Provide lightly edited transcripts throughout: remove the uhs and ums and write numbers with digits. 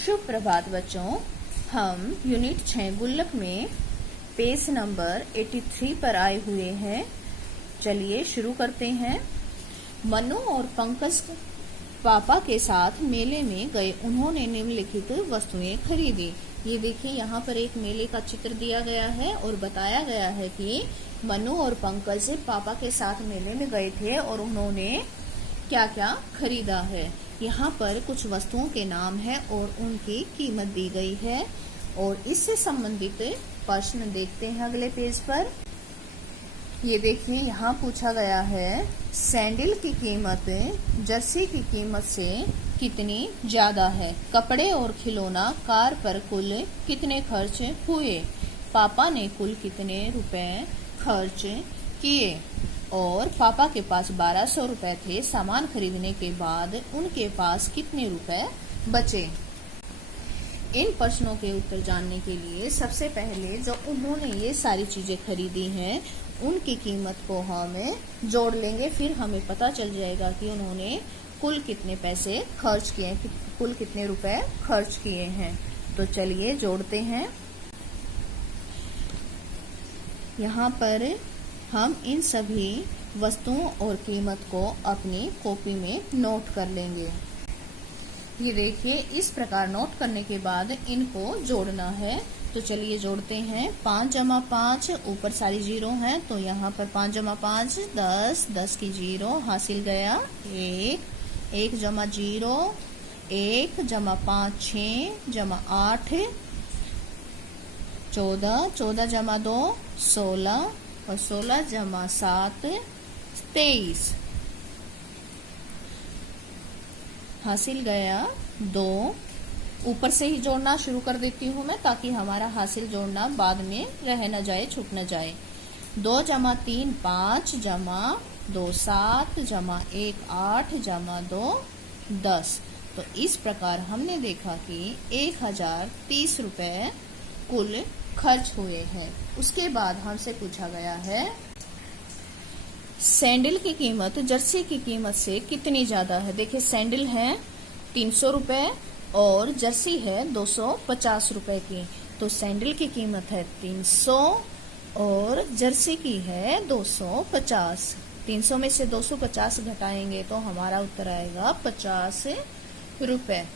शुभ प्रभात बच्चों। हम यूनिट 6 गुल्लक में पेज नंबर 83 पर आए हुए हैं। चलिए शुरू करते हैं। मनु और पंकज पापा के साथ मेले में गए। उन्होंने निम्नलिखित वस्तुएं खरीदी। ये देखिए, यहाँ पर एक मेले का चित्र दिया गया है और बताया गया है कि मनु और पंकज पापा के साथ मेले में गए थे और उन्होंने क्या क्या खरीदा है। यहाँ पर कुछ वस्तुओं के नाम है और उनकी कीमत दी गई है और इससे संबंधित प्रश्न देखते हैं अगले पेज पर। ये देखिए, यहाँ पूछा गया है सैंडल की कीमत जर्सी की कीमत से कितनी ज्यादा है। कपड़े और खिलौना कार पर कुल कितने खर्च हुए। पापा ने कुल कितने रुपए खर्च किए और पापा के पास 1200 रुपए थे। सामान खरीदने के बाद उनके पास कितने रुपए बचे। इन प्रश्नों के उत्तर जानने के लिए सबसे पहले जो उन्होंने ये सारी चीजें खरीदी हैं उनकी कीमत को हम जोड़ लेंगे। फिर हमें पता चल जाएगा कि उन्होंने कुल कितने पैसे खर्च किए, कुल कितने रुपए खर्च किए हैं। तो चलिए जोड़ते हैं। यहाँ पर हम इन सभी वस्तुओं और कीमत को अपनी कॉपी में नोट कर लेंगे। ये देखिए, इस प्रकार नोट करने के बाद इनको जोड़ना है। तो चलिए जोड़ते हैं। 5 जमा 5, ऊपर सारी जीरो हैं तो यहाँ पर 5 जमा 5 10, 10 की जीरो हासिल गया 1, 1 जमा 0, 1 जमा 5 6 जमा 8 14, 14 जमा 2 16 और 16 जमा 7 23 हासिल गया 2। ऊपर से ही जोड़ना शुरू कर देती हूँ मैं ताकि हमारा हासिल जोड़ना बाद में रह न जाए, छूट न जाए। 2 जमा 3 5 जमा 2 7 जमा 1 8 जमा 2 10। तो इस प्रकार हमने देखा कि 1030 रुपए कुल खर्च हुए हैं। उसके बाद हमसे पूछा गया है सैंडल की कीमत जर्सी की कीमत से कितनी ज्यादा है। देखिए, सैंडल है 300 रुपए और जर्सी है 250 रुपए की। तो सैंडल की कीमत है 300 और जर्सी की है 250। 300 में से 250 घटाएंगे तो हमारा उत्तर आएगा 50 रुपए।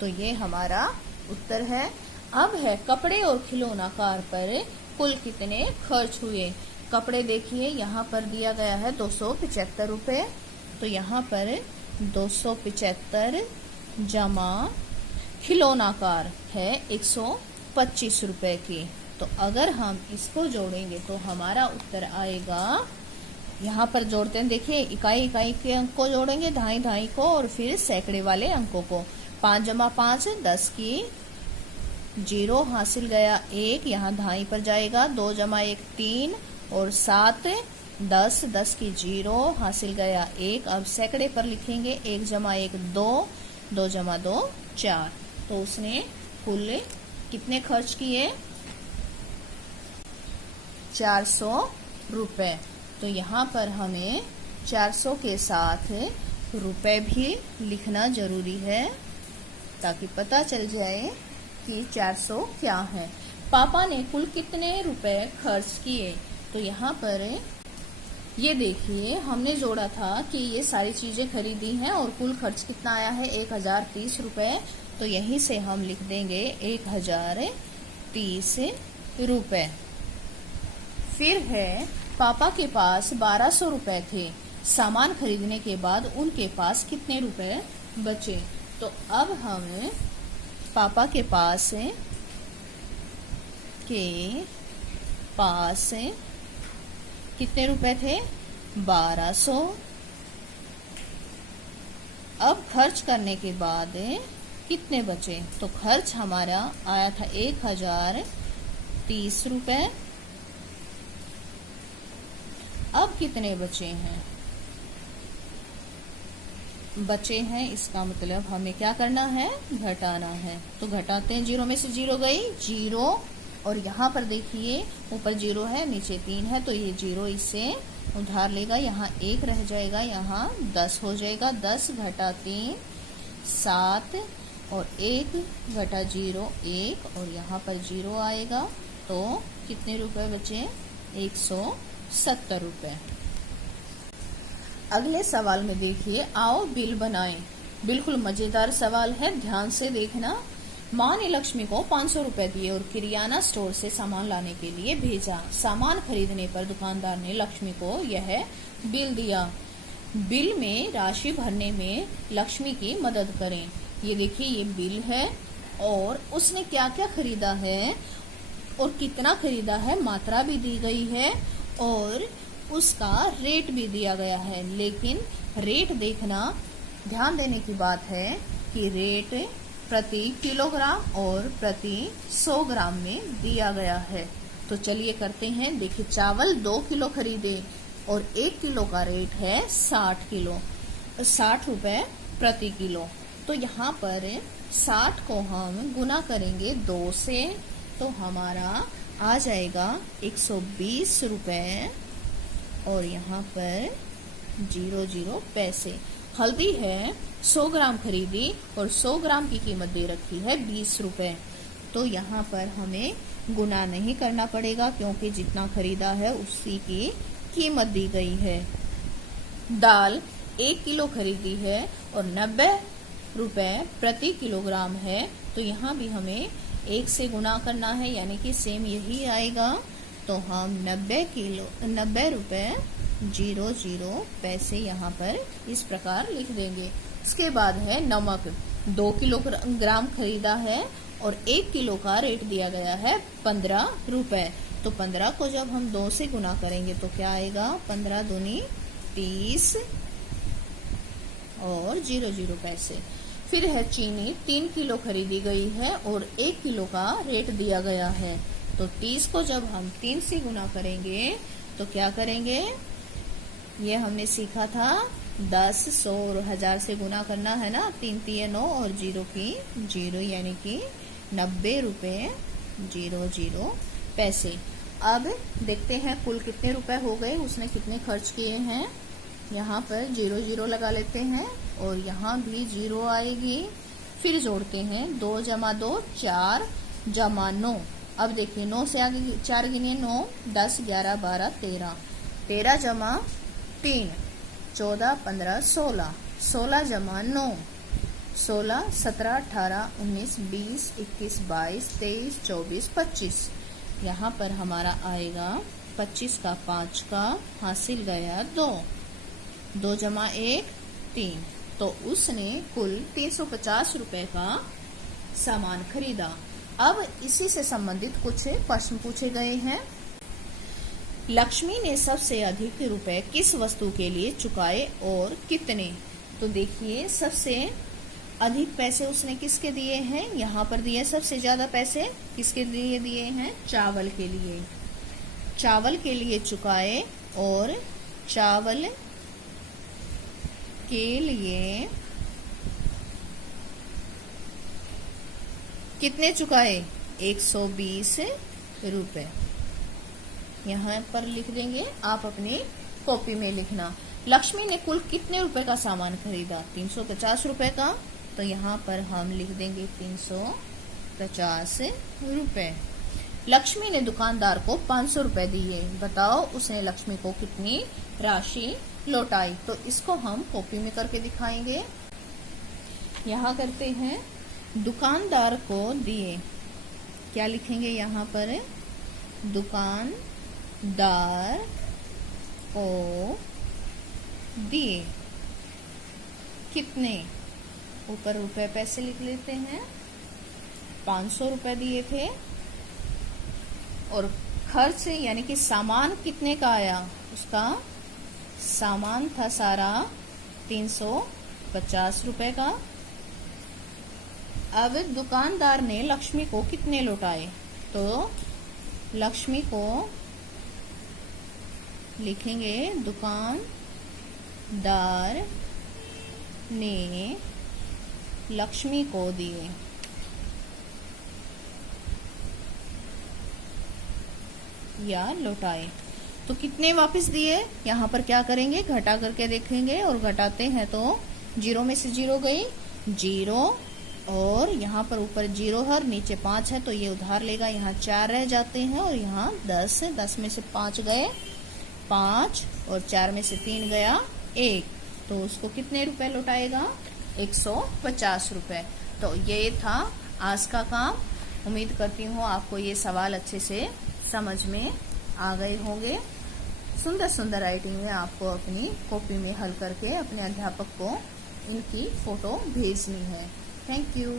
तो ये हमारा उत्तर है। अब है कपड़े और खिलौना कार पर कुल कितने खर्च हुए। कपड़े देखिए, यहाँ पर दिया गया है 275 रुपए। तो यहाँ पर 275 जमा खिलौना कार है 125 रुपए की। तो अगर हम इसको जोड़ेंगे तो हमारा उत्तर आएगा, यहाँ पर जोड़ते हैं। देखिए, इकाई इकाई के अंक को जोड़ेंगे, ढाई ढाई को और फिर सैकड़े वाले अंकों को। 5 जमा 5 10 की 0 हासिल गया 1, यहाँ ढाई पर जाएगा। 2 जमा 1 3 और 7 10, 10 की 0 हासिल गया 1। अब सैकड़े पर लिखेंगे। 1 जमा 1 2, 2 जमा 2 4। तो उसने कुल कितने खर्च किए 400 रुपए। तो यहाँ पर हमें 400 के साथ रुपए भी लिखना जरूरी है ताकि पता चल जाए कि 400 क्या है। पापा ने कुल कितने रुपए खर्च किए। तो यहाँ पर ये देखिए, हमने जोड़ा था कि ये सारी चीजें खरीदी हैं और कुल खर्च कितना आया है 1030 रुपए। तो यहीं से हम लिख देंगे 1030 रुपए। फिर है पापा के पास 1200 रुपए थे। सामान खरीदने के बाद उनके पास कितने रुपए बचे। तो अब हम पापा के पास कितने रुपए थे 1200। अब खर्च करने के बाद कितने बचे। तो खर्च हमारा आया था 1030 रुपए। अब कितने बचे हैं, बचे हैं, इसका मतलब हमें क्या करना है, घटाना है। तो घटाते हैं। 0 में से 0 गई 0 और यहाँ पर देखिए ऊपर 0 है नीचे 3 है तो ये 0 इससे उधार लेगा, यहाँ 1 रह जाएगा, यहाँ 10 हो जाएगा। 10 घटा 3 7, और 1 घटा 0 1 और यहाँ पर 0 आएगा, तो कितने रुपए बचे? 170 रुपए। अगले सवाल में देखिए, आओ बिल बनाएं। बिल्कुल मजेदार सवाल है, ध्यान से देखना। माँ ने लक्ष्मी को 500 रुपए दिए और किरियाना स्टोर से सामान लाने के लिए भेजा। सामान खरीदने पर दुकानदार ने लक्ष्मी को यह बिल दिया। बिल में राशि भरने में लक्ष्मी की मदद करें। ये देखिए, ये बिल है और उसने क्या क्या खरीदा है और कितना खरीदा है, मात्रा भी दी गई है और उसका रेट भी दिया गया है। लेकिन रेट देखना, ध्यान देने की बात है कि रेट प्रति किलोग्राम और प्रति 100 ग्राम में दिया गया है। तो चलिए करते हैं। देखिए, चावल 2 किलो खरीदे और 1 किलो का रेट है 60 रुपए प्रति किलो। तो यहाँ पर 60 को हम गुना करेंगे 2 से, तो हमारा आ जाएगा 120 रुपए और यहाँ पर 00 पैसे। हल्दी है 100 ग्राम खरीदी और 100 ग्राम की कीमत दे रखी है 20 रुपए। तो यहाँ पर हमें गुना नहीं करना पड़ेगा क्योंकि जितना खरीदा है उसी की कीमत दी गई है। दाल 1 किलो खरीदी है और 90 रुपए प्रति किलोग्राम है, तो यहाँ भी हमें 1 से गुना करना है, यानी कि सेम यही आएगा। तो हम 90 रुपए 00 पैसे यहाँ पर इस प्रकार लिख देंगे। इसके बाद है नमक, 2 किलोग्राम खरीदा है और 1 किलो का रेट दिया गया है 15 रुपए। तो 15 को जब हम 2 से गुना करेंगे तो क्या आएगा? 15 दूनी 30 और 00 पैसे। फिर है चीनी, 3 किलो खरीदी गई है और 1 किलो का रेट दिया गया है। तो 30 को जब हम 3 से गुना करेंगे तो क्या करेंगे? ये हमने सीखा था 10, 100 और 1000 से गुना करना है ना। 3 3 9 और 0 की 0, यानी कि 90 रुपए 00 पैसे। अब देखते हैं कुल कितने रुपए हो गए, उसने कितने खर्च किए हैं। यहाँ पर 00 लगा लेते हैं और यहाँ भी 0 आएगी। फिर जोड़ते हैं 2 जमा 2 4 जमा 9। अब देखिए 9 से आगे 4 गिने 9 10 11 12 13 13 जमा 3 14 15 16 16 जमा 9 16 17 18 19 20 21 22 23 24 25। यहाँ पर हमारा आएगा 25 का 5 का हासिल गया 2 जमा 1 3। तो उसने कुल 350 रुपए का सामान खरीदा। अब इसी से संबंधित कुछ प्रश्न पूछे गए हैं। लक्ष्मी ने सबसे अधिक रुपए किस वस्तु के लिए चुकाए और कितने? तो देखिए, सबसे अधिक पैसे उसने किसके दिए हैं? यहाँ पर दिए सबसे ज्यादा पैसे किसके लिए दिए हैं? चावल के लिए। चावल के लिए चुकाए और चावल के लिए कितने चुकाए? 120 रुपए। यहाँ पर लिख देंगे, आप अपनी कॉपी में लिखना। लक्ष्मी ने कुल कितने रुपए का सामान खरीदा? 350 रुपए का। तो यहाँ पर हम लिख देंगे 350 रुपए। लक्ष्मी ने दुकानदार को 500 रुपए दिए। बताओ उसने लक्ष्मी को कितनी राशि लौटाई? तो इसको हम कॉपी में करके दिखाएंगे। यहाँ करते हैं, दुकानदार को दिए, क्या लिखेंगे यहाँ पर? दुकानदार को दिए कितने? ऊपर रुपए पैसे लिख लेते हैं। 500 रुपए दिए थे और खर्च यानी कि सामान कितने का आया? उसका सामान था सारा 350 रुपए का। अब दुकानदार ने लक्ष्मी को कितने लौटाए? तो लक्ष्मी को लिखेंगे दुकानदार ने लक्ष्मी को दिए या लौटाए। तो कितने वापस दिए? यहाँ पर क्या करेंगे? घटा करके देखेंगे और घटाते हैं तो 0 में से 0 गई 0 और यहाँ पर ऊपर 0 है, नीचे 5 है तो ये उधार लेगा। यहाँ 4 रह जाते हैं और यहाँ 10 है, 10 में से 5 गए 5 और 4 में से 3 गया 1, तो उसको कितने रुपए लौटाएगा? 150 रुपए। तो ये था आज का काम। उम्मीद करती हूँ आपको ये सवाल अच्छे से समझ में आ गए होंगे। सुंदर सुंदर राइटिंग में आपको अपनी कॉपी में हल करके अपने अध्यापक को इनकी फोटो भेजनी है। Thank you.